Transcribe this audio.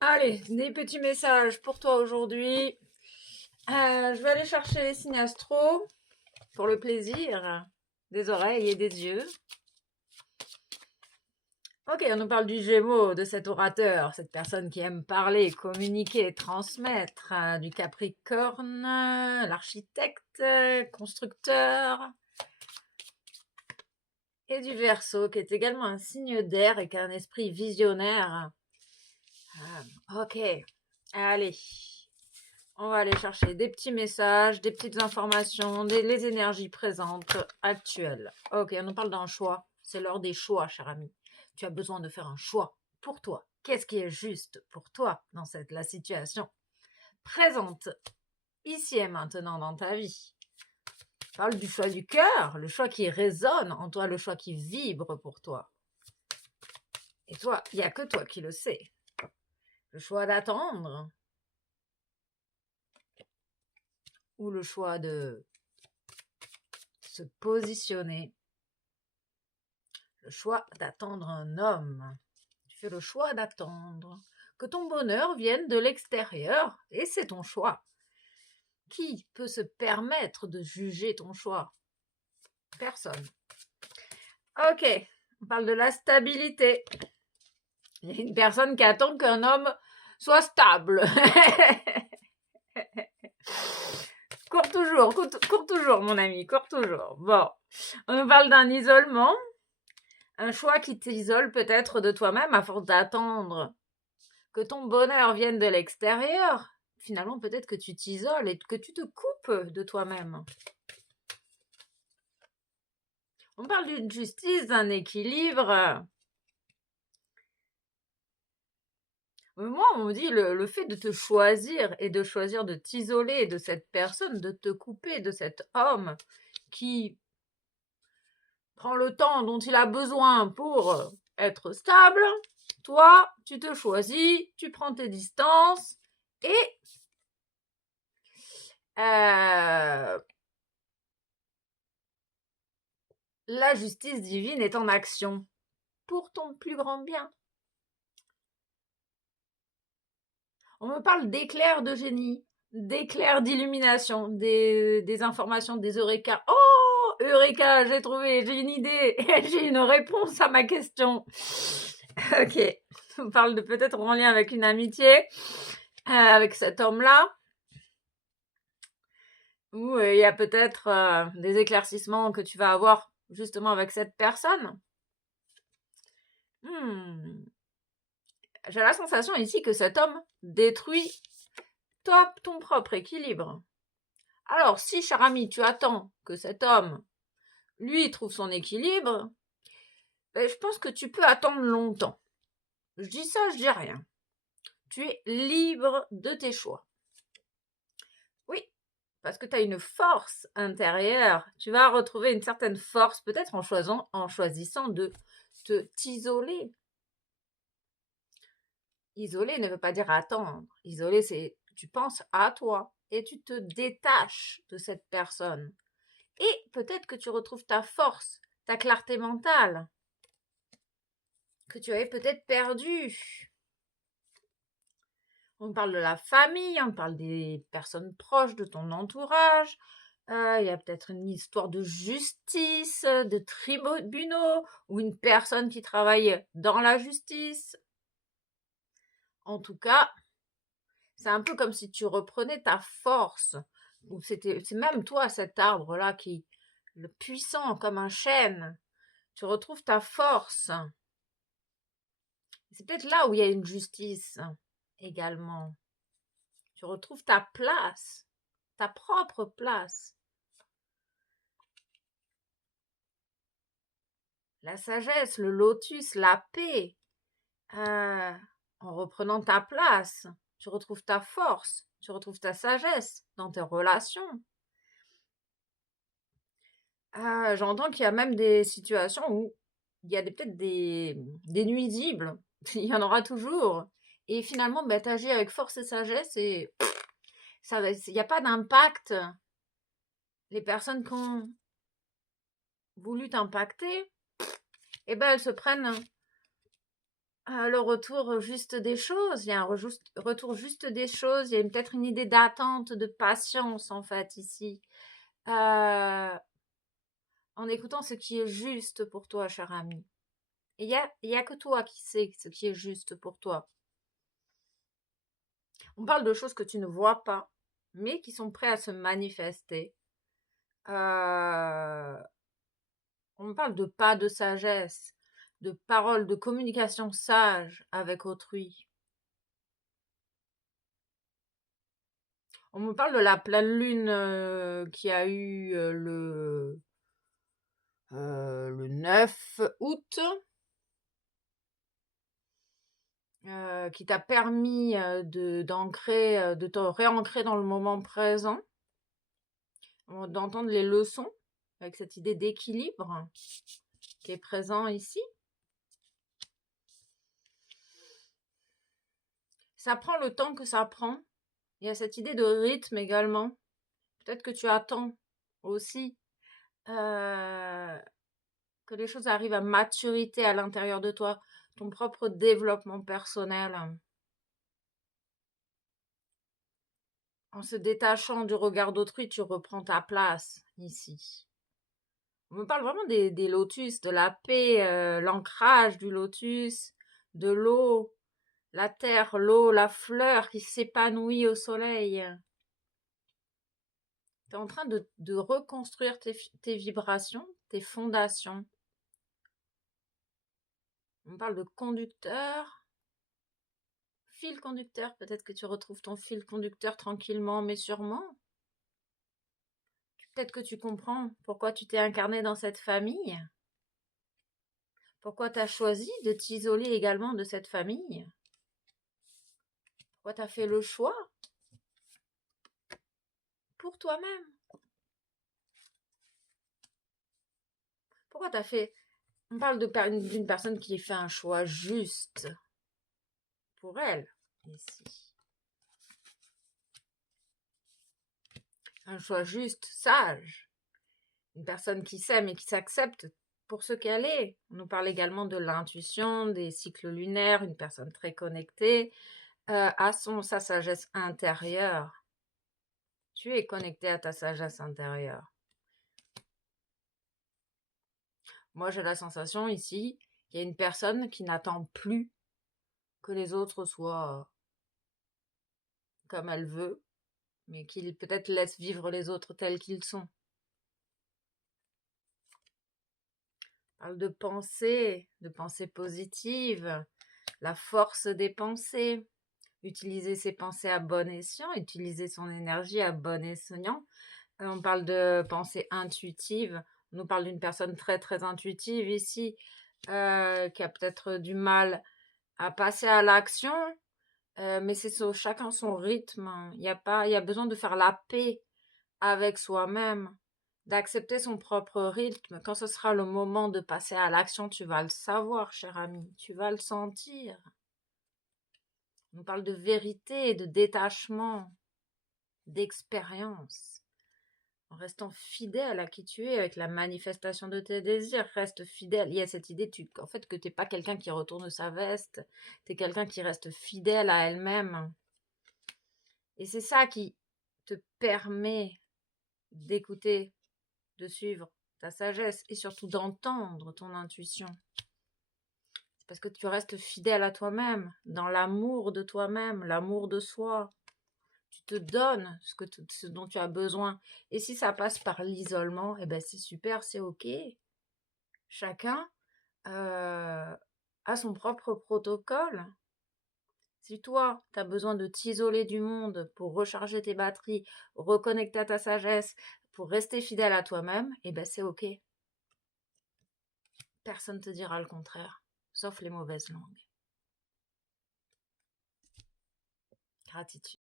Allez, des petits messages pour toi aujourd'hui. Je vais aller chercher les signes astro pour le plaisir des oreilles et des yeux. Ok, on nous parle du Gémeaux, de cet orateur, cette personne qui aime parler, communiquer, transmettre, du Capricorne, l'architecte, constructeur, et du Verseau, qui est également un signe d'air et qui a un esprit visionnaire. Ok, allez. On va aller chercher des petits messages, des petites informations, les énergies présentes actuelles. Ok, on nous parle d'un choix. C'est l'heure des choix, cher ami. Tu as besoin de faire un choix pour toi. Qu'est-ce qui est juste pour toi dans la situation présente, ici et maintenant dans ta vie? On parle du choix du cœur, le choix qui résonne en toi, le choix qui vibre pour toi. Et toi, il n'y a que toi qui le sais. Le choix d'attendre ou le choix de se positionner. Le choix d'attendre un homme. Tu fais le choix d'attendre que ton bonheur vienne de l'extérieur et c'est ton choix. Qui peut se permettre de juger ton choix? Personne. Ok, on parle de la stabilité. Il y a une personne qui attend qu'un homme soit stable. Cours toujours, mon ami, cours toujours. Bon, on nous parle d'un isolement. Un choix qui t'isole peut-être de toi-même à force d'attendre que ton bonheur vienne de l'extérieur. Finalement, peut-être que tu t'isoles et que tu te coupes de toi-même. On parle d'une justice, d'un équilibre. Moi, on me dit le fait de te choisir et de choisir de t'isoler de cette personne, de te couper de cet homme qui prend le temps dont il a besoin pour être stable. Toi, tu te choisis, tu prends tes distances et la justice divine est en action pour ton plus grand bien. On me parle d'éclairs de génie, d'éclairs d'illumination, des informations, des eureka. Oh, eureka, j'ai trouvé, j'ai une idée, j'ai une réponse à ma question. Ok, on parle de peut-être en lien avec une amitié, avec cet homme-là, où il y a peut-être des éclaircissements que tu vas avoir justement avec cette personne. J'ai la sensation ici que cet homme détruit ton propre équilibre. Alors, si, cher ami, tu attends que cet homme, lui, trouve son équilibre, je pense que tu peux attendre longtemps. Je dis ça, je dis rien. Tu es libre de tes choix. Oui, parce que tu as une force intérieure. Tu vas retrouver une certaine force, peut-être en choisissant de t'isoler. Isoler ne veut pas dire attendre. Isoler, c'est tu penses à toi et tu te détaches de cette personne. Et peut-être que tu retrouves ta force, ta clarté mentale, que tu avais peut-être perdue. On parle de la famille, on parle des personnes proches de ton entourage. Il y a peut-être une histoire de justice, de tribunaux, ou une personne qui travaille dans la justice. En tout cas, c'est un peu comme si tu reprenais ta force. Ou c'est même toi, cet arbre-là, le puissant comme un chêne. Tu retrouves ta force. C'est peut-être là où il y a une justice également. Tu retrouves ta place, ta propre place. La sagesse, le lotus, la paix. En reprenant ta place, tu retrouves ta force, tu retrouves ta sagesse dans tes relations. J'entends qu'il y a même des situations où il y a peut-être des nuisibles. Il y en aura toujours. Et finalement, tu agis avec force et sagesse et il n'y a pas d'impact. Les personnes qui ont voulu t'impacter, elles se prennent le retour juste des choses. Il y a un retour juste des choses. Il y a peut-être une idée d'attente, de patience, en fait, ici. En écoutant ce qui est juste pour toi, cher ami. Et il y a que toi qui sais ce qui est juste pour toi. On parle de choses que tu ne vois pas, mais qui sont prêtes à se manifester. Euh, on parle de pas de sagesse, de paroles, de communication sage avec autrui. On me parle de la pleine lune qui a eu le 9 août, qui t'a permis de te réancrer dans le moment présent, d'entendre les leçons avec cette idée d'équilibre qui est présent ici. Ça prend le temps que ça prend. Il y a cette idée de rythme également. Peut-être que tu attends aussi que les choses arrivent à maturité à l'intérieur de toi, ton propre développement personnel. En se détachant du regard d'autrui, tu reprends ta place ici. On me parle vraiment des lotus, de la paix, l'ancrage du lotus, de l'eau, la terre, l'eau, la fleur qui s'épanouit au soleil. Tu es en train de reconstruire tes vibrations, tes fondations. On parle de conducteur, fil conducteur. Peut-être que tu retrouves ton fil conducteur tranquillement, mais sûrement. Peut-être que tu comprends pourquoi tu t'es incarné dans cette famille. Pourquoi tu as choisi de t'isoler également de cette famille. Pourquoi tu as fait le choix pour toi-même. Pourquoi tu as fait... On parle d'une personne qui fait un choix juste pour elle, ici. Un choix juste, sage. Une personne qui s'aime et qui s'accepte pour ce qu'elle est. On nous parle également de l'intuition, des cycles lunaires, une personne très connectée à sa sagesse intérieure. Tu es connecté à ta sagesse intérieure. Moi, j'ai la sensation ici qu'il y a une personne qui n'attend plus que les autres soient comme elle veut, mais qui peut-être laisse vivre les autres tels qu'ils sont. On parle de pensée positive, la force des pensées, utiliser ses pensées à bon escient, utiliser son énergie à bon escient. On parle de pensée intuitive, on nous parle d'une personne très très intuitive ici, qui a peut-être du mal à passer à l'action, mais c'est chacun son rythme. Il y a besoin de faire la paix avec soi-même, d'accepter son propre rythme. Quand ce sera le moment de passer à l'action, tu vas le savoir, cher ami, tu vas le sentir. On parle de vérité, de détachement, d'expérience. En restant fidèle à qui tu es, avec la manifestation de tes désirs, reste fidèle. Il y a cette idée en fait, que tu n'es pas quelqu'un qui retourne sa veste, tu es quelqu'un qui reste fidèle à elle-même. Et c'est ça qui te permet d'écouter, de suivre ta sagesse et surtout d'entendre ton intuition. C'est parce que tu restes fidèle à toi-même, dans l'amour de toi-même, l'amour de soi. Tu te donnes ce dont tu as besoin. Et si ça passe par l'isolement, eh ben c'est super, c'est ok. Chacun a son propre protocole. Si toi, tu as besoin de t'isoler du monde pour recharger tes batteries, reconnecter à ta sagesse, pour rester fidèle à toi-même, eh ben c'est ok. Personne ne te dira le contraire, sauf les mauvaises langues. Gratitude.